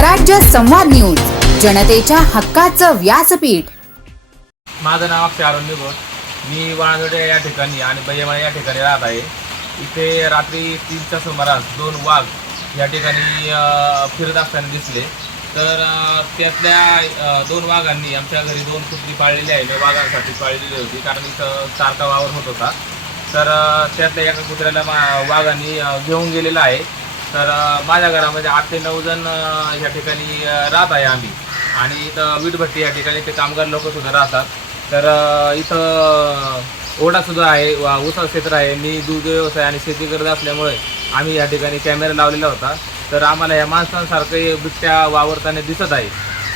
स्वराज्य संवाद न्यूज जनतेच्या हक्काचं व्यासपीठ. माझं नाव अक्षय अरुण मी वाळंदोडे या ठिकाणी आणि बय्यमाळा या ठिकाणी राहत आहे. इथे रात्री तीनच्या सुमारास दोन वाघ या ठिकाणी अ, फिरत असताना दिसले. तर अ, त्यातल्या अ, दोन वाघांनी आमच्या घरी दोन कुत्री पाळलेली आहे. मी वाघांसाठी पाळलेली होती कारण इथं सारखा वावर होत होता. तर अ, त्यातल्या एका कुत्र्याला मा- वाघांनी अ, घेऊन गेलेला आहे. तर माझ्या घरामध्ये आठ ते नऊ जण या ठिकाणी राहत आहे आम्ही. आणि इथं वीटभट्टी या ठिकाणी ते कामगार लोकसुद्धा राहतात. तर इथं ओढासुद्धा आहे वा उसा क्षेत्र आहे. मी दूध व्यवसाय आणि शेती करत असल्यामुळे आम्ही या ठिकाणी कॅमेरा लावलेला होता. तर आम्हाला या माणसांसारखे बिबट्या वावरताना दिसत आहे.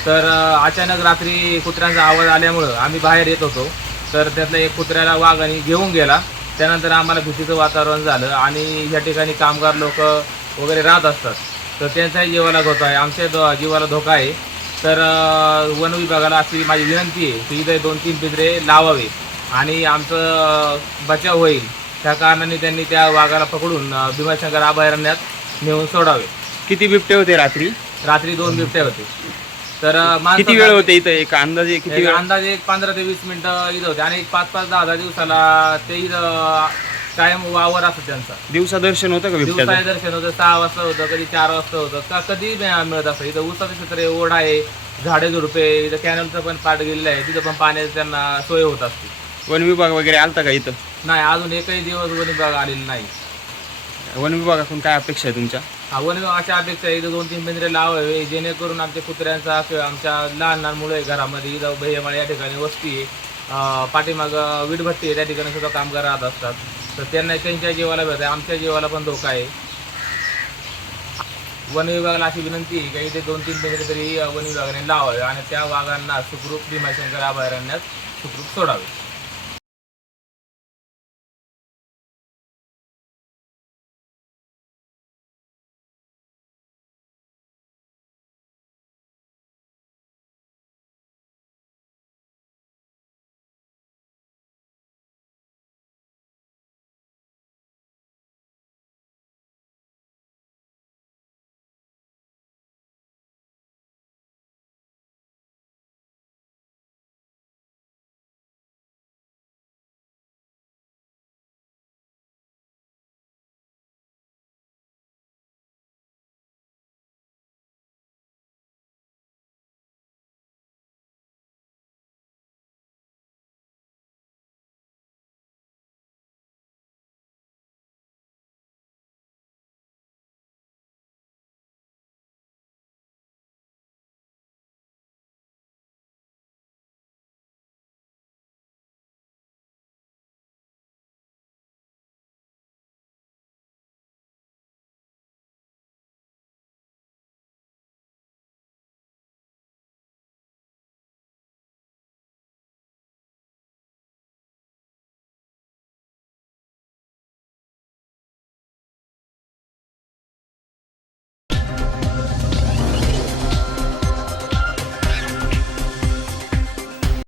तर अचानक रात्री कुत्र्यांचा आवाज आल्यामुळं आम्ही बाहेर येत होतो. तर त्यातल्या एक कुत्र्याला वाघ आणि घेऊन गेला. त्यानंतर आम्हाला भीतीचं वातावरण झालं आणि या ठिकाणी कामगार लोक वगैरे राहत असतात. तर त्यांच्याही जीवाला धोका आहे. आमच्या दो जीवाला धोका आहे. तर वन विभागाला अशी माझी विनंती आहे की इथे दोन तीन पिंजरे लावावे आणि आमचं बचाव होईल. त्या कारणाने त्यांनी त्या वाघाला पकडून भीमाशंकर अभयारण्यात नेऊन सोडावे. किती बिबटे होते रात्री? रात्री दोन बिबटे होते. तर किती वेळ होते इथं? एक अंदाजे किती वेळ? अंदाजे एक पंधरा ते वीस मिनिटं इथं होते आणि एक पाच पाच दहा दहा दिवसाला ते इथं कायम वावर असतं त्यांचा. दिवसा दर्शन होतं का बिबट्याचं? दिवसाचं दर्शन होतं सहा वाजता होतं कधी चार वाजता होतं का कधी मिळत असतं इथं उसाचं क्षेत्र आहे ओढा आहे झाडे झुडपे इथं कॅनलचं पण पाठ गेलेलं आहे तिथं पण पाण्याची त्यांना सोय होत असते. वन विभाग वगैरे आलता का इथं? नाही अजून एकही दिवस वन विभाग आलेला नाही. वन विभागाकडून काय अपेक्षा आहे तुमच्या? हा वन विभागाच्या अपेक्षा आहे इथं दोन तीन पिंजरे लावावे जेणेकरून आमच्या कुत्र्यांचा किंवा आमच्या लहान लहान मुलं आहे घरामध्ये इथं बहियमाळा या ठिकाणी वस्ती आहे पाठीमागं वीटभट्टी आहे त्या ठिकाणी सुद्धा कामगार राहत असतात. तर त्यांना त्यांच्या जीवाला भेट आहे आमच्या जीवाला पण धोका आहे. वन विभागाला अशी विनंती आहे की इथे दोन तीन पिंजरे तरी वन विभागाने लावावे आणि त्या वाघांना सुखरूप भीमाशंकर अभयारण्यात सुखरूप सोडावे.